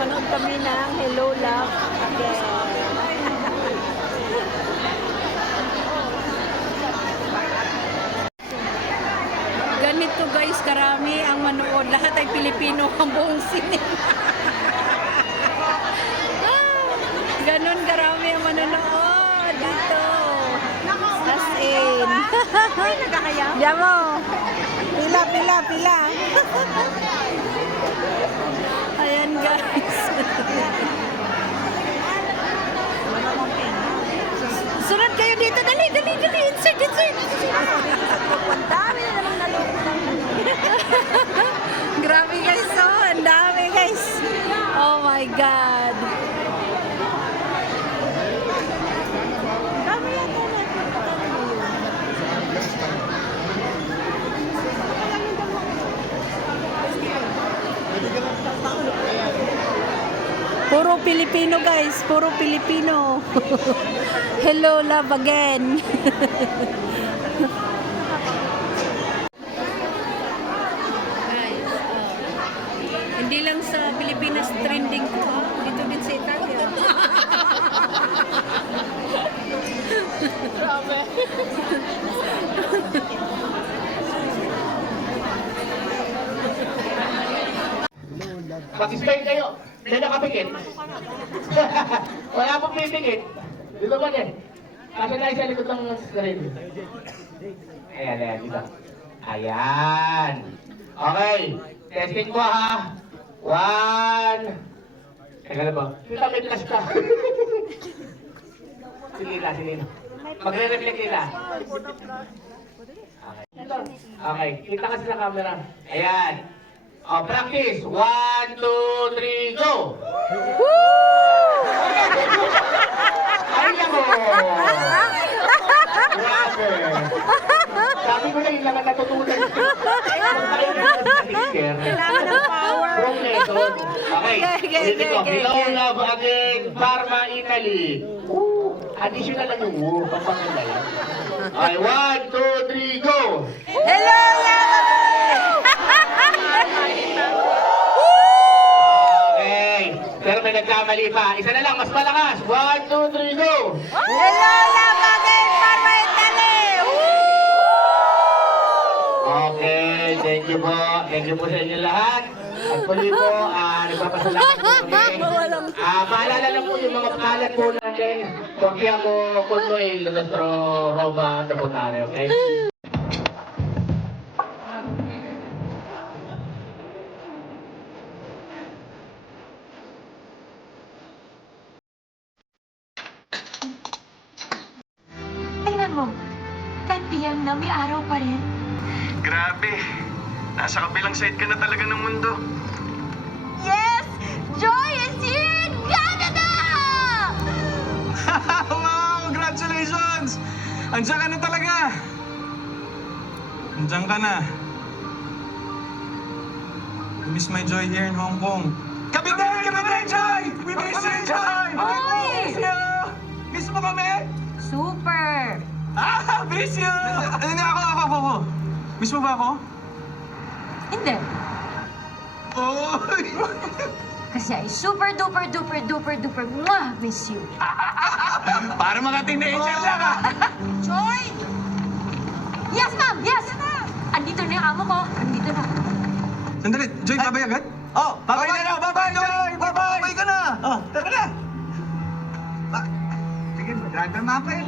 Manood kami ng Hello Love Again. Ganito guys, karami ang manood. Lahat ay Pilipino ang buong sinema. Ganon karami ang manonood dito. As in. Diyan mo. Pila. Ayan guys. Sunod kayo dito. Dali. Insert. Ang dami na namang nalulunod. Grabe guys. Oh, ang dami guys. Oh my God. Puro Pilipino guys, puro Pilipino. Hello Love Again. Guys, hindi lang sa Pilipinas trending ko, dito din sa Italia. Grabe. Mag-spend kayo. Hindi nakapikit. Wala pong pipikit. Dito ba din? Kasi tayo sa likod ng screen. Ayan, dito. Ayan. Okay. Testing ko ha. 1. Teka na ba? Kita may flash ka. Sige na. Magre-reflect nila. Okay. Kita kasi sa camera. Ayan. Oh, practice. 1, 2, 3, go! Ay, mo! Grabe! Sabi ko na yung lang natutunan. Kailangan ng power. Wrong method. Okay. Ulitin ko. Hello Love Again, Parma, Italy. Additional lang yung woo. Pampaganda yan. Okay, 1, 2, 3, go! Hello Love Pero may nagkamali pa. Isa na lang, mas malakas. 1, 2, 3, go! Hello Love Again, Parma, Italy! Okay, thank you po. Thank you po sa inyo lahat. At muli po, nagpapasalamat po kami. Maalala lang po yung mga pangalan po natin. Confiamo con noi il nostro Roma Naputare, okay? Tingnan mo, 10 p.m. na may araw pa rin. Grabe. Nasa kabilang side ka na talaga ng mundo. Yes! Joy is here in Canada! Wow! Congratulations! Andiyan ka na talaga. Andiyan ka na. I miss my Joy here in Hong Kong. Kami din, Joy! We miss you, Joy! Oy! Miss you! Miss mo kami? Super! Miss you! Ako. Miss mo ba ako? Hindi. Oy! Kasi I super duper mwah miss you. Para mga teenager lang Joy! Yes, ma'am! Yes! Andito na yung amo ko. Andito na. Sandali, Joy, babay agad? Oh, babay na! Babay, Joy! Babay ka na! Oh, tara na! Sige, mag-drive na mapa yun.